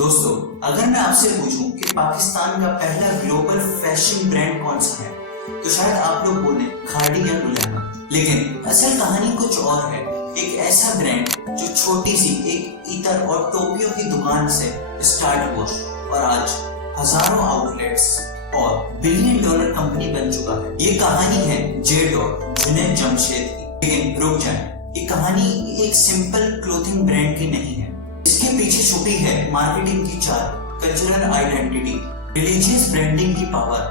दोस्तों, अगर मैं आपसे पूछूं कि पाकिस्तान का पहला ग्लोबल फैशन ब्रांड कौन सा है, तो शायद आप लोग बोले खादी या गुल अहमद। लेकिन असल कहानी कुछ और है। एक ऐसा ब्रांड जो छोटी सी एक इतर और टोपियों की दुकान से स्टार्ट हुआ और आज हजारों आउटलेट्स और $1 बिलियन कंपनी बन चुका है। ये कहानी है J.Dot जुनैद जमशेद की। लेकिन रुक जाए, ये कहानी एक सिंपल क्लोथिंग ब्रांड की नहीं है। इसके पीछे छुपी है मार्केटिंग की चाल, कल्चरल आइडेंटिटी, रिलीजियस ब्रांडिंग की पावर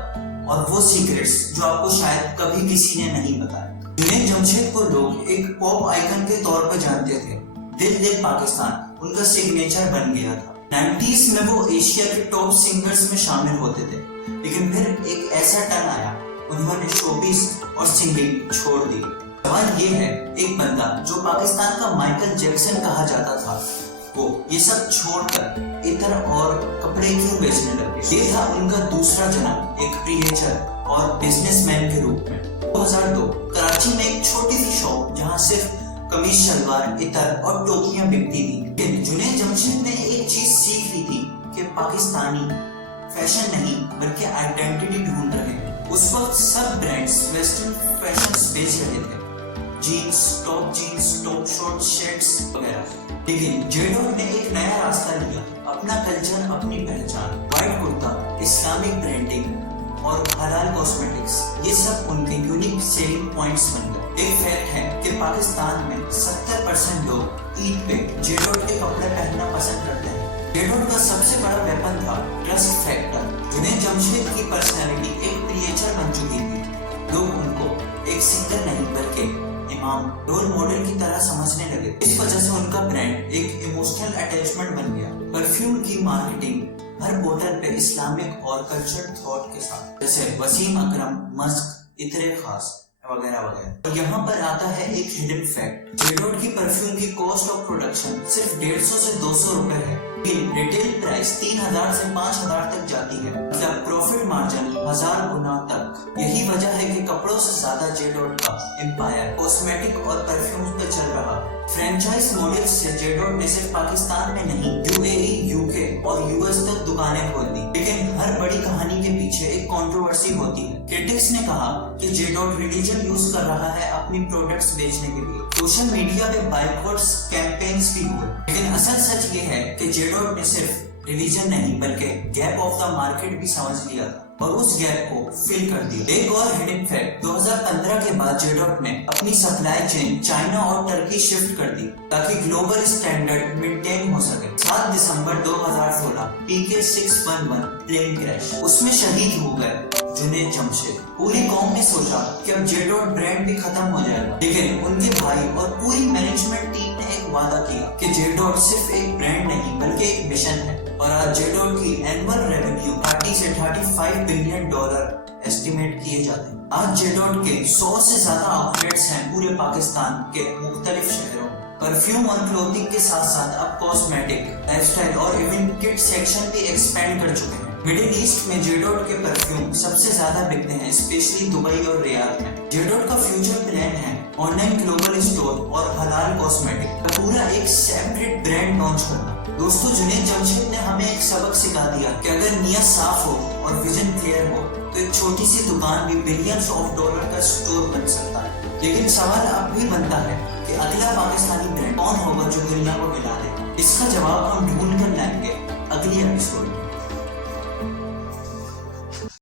और वो सीक्रेट्स जो आपको शायद कभी किसी ने नहीं बताया। जुनैद जमशेद को लोग एक पॉप आइकन के तौर पर जानते थे। दिल दे पाकिस्तान उनका सिग्नेचर बन गया था। 90s में वो एशिया के टॉप सिंगर्स में शामिल होते थे। लेकिन फिर एक ऐसा टर्न आया, उन्होंने शोबिज़ और सिंगिंग छोड़ दी। सवाल ये है, एक बंदा जो पाकिस्तान का माइकल जैक्सन कहा जाता था, वो ये सब छोड़कर इतर और कपड़े क्यों बेचने लगे? ये था उनका दूसरा जन्म एक क्रिएटर और बिजनेसमैन के रूप में। 2002 कराची में एक छोटी सी शॉप जहां सिर्फ कमीज, शलवार, इतर और टोपियां बिकती थी। लेकिन जुनैद जमशेद ने एक चीज सीख ली थी कि पाकिस्तानी फैशन नहीं बल्कि आइडेंटिटी ढूंढ रहे हैं। उस वक्त सब ब्रांड्स वेस्टर्न फैशन बेच रहे थे, जीन्स, टॉप शॉर्ट, शर्ट्स वगैरह। लेकिन J.Dot ने एक नया रास्ता लिया, अपना कल्चर, अपनी पहचान। व्हाइट कुर्ता, इस्लामिक ब्रांडिंग और हलाल कॉस्मेटिक्स, ये सब उनके यूनिक सेलिंग पॉइंट्स बन गए। एक फैक्ट है कि पाकिस्तान में 70% लोग ईद पे J.Dot के कपड़े पहनना पसंद करते हैं। J.Dot का सबसे बड़ा वेपन था ट्रस्ट फैक्टर। जुनैद जमशेद की पर्सनैलिटी एक क्रिएचर बन चुकी थी। लोग उनको एक सिंगर नहीं बल्कि इमाम, रोल मॉडल की तरह समझने लगे। इस वजह से उनका ब्रांड एक इमोशनल अटैचमेंट बन गया। परफ्यूम की मार्केटिंग हर बोतल पे इस्लामिक और कल्चर थॉट के साथ, जैसे वसीम अकरम, मस्क, इतरे खास वगैरह वगैरह। यहाँ पर आता है एक हिडन फैक्ट। J.Dot की परफ्यूम की कॉस्ट ऑफ प्रोडक्शन सिर्फ 150 से 200 रुपए है, लेकिन रिटेल प्राइस 3000 से 5000 तक जाती है। मतलब प्रॉफिट मार्जिन 1000 गुना तक। यही वजह है कि कपड़ों से ज्यादा J.Dot का एम्पायर कॉस्मेटिक और परफ्यूम पे चल रहा है। फ्रेंचाइज मॉडल से J.Dot ने सिर्फ पाकिस्तान में नहीं, UAE, UK और US तक दुकानें खोल दी। लेकिन हर बड़ी कहानी के पीछे एक कंट्रोवर्सी होती है। क्रिटिक्स ने कहा कि J.Dot रिलीजन यूज कर रहा है अपनी प्रोडक्ट्स बेचने के लिए। सोशल मीडिया पे बाइकआउट्स कैंपेन्स भी हुए। लेकिन असल सच ये है कि J.Dot ने सिर्फ रिलीजन नहीं बल्कि गैप ऑफ द मार्केट भी समझ लिया था और उस गैप को फिल कर दिया। एक और हिडन फैक्ट, 2015 के बाद J.Dot ने अपनी सप्लाई चेन चाइना और टर्की शिफ्ट कर दी ताकि ग्लोबल स्टैंडर्ड मेंटेन हो सके। 7 दिसंबर 2016 PK611 प्लेन क्रैश, उसमें शहीद हो गए जुनैद जमशेद। पूरी कौम ने सोचा कि अब J.Dot ब्रांड भी खत्म हो जाएगा, लेकिन उनके भाई और पूरी मैनेजमेंट टीम ने एक वादा किया कि J.Dot सिर्फ एक ब्रांड नहीं बल्कि एक मिशन है। और आज J.Dot की एनुअल रेवेन्यू 30 से 35 बिलियन डॉलर एस्टिमेट किए जाते हैं। आज J.Dot के 100 से ज्यादा आउटलेट्स हैं पूरे पाकिस्तान के मुख्तलिफ शहरों में। परफ्यूम और क्लोथिंग के साथ साथ अब कॉस्मेटिक, लाइफस्टाइल और इवन किड सेक्शन भी एक्सपेंड कर चुके हैं। मिडिल ईस्ट में J.Dot के परफ्यूम सबसे ज्यादा बिकते हैं, स्पेशली दुबई और रियाद में। J.Dot का फ्यूचर प्लान है ऑनलाइन ग्लोबल स्टोर और हलाल कॉस्मेटिक का पूरा एक सेपरेट ब्रांड लॉन्च करना। दोस्तों, जुनैद जमशेद ने हमें एक सबक सिखा दिया कि अगर नियत साफ हो और विजन क्लियर हो तो एक छोटी सी दुकान भी बिलियंस ऑफ डॉलर का स्टोर बन सकता है। लेकिन सवाल अब भी बनता है कि अगला पाकिस्तानी ब्रांड कौन होगा जो दुनिया को मिला दे। इसका जवाब हम ढूंढ कर लाएंगे अगली एपिसोड में।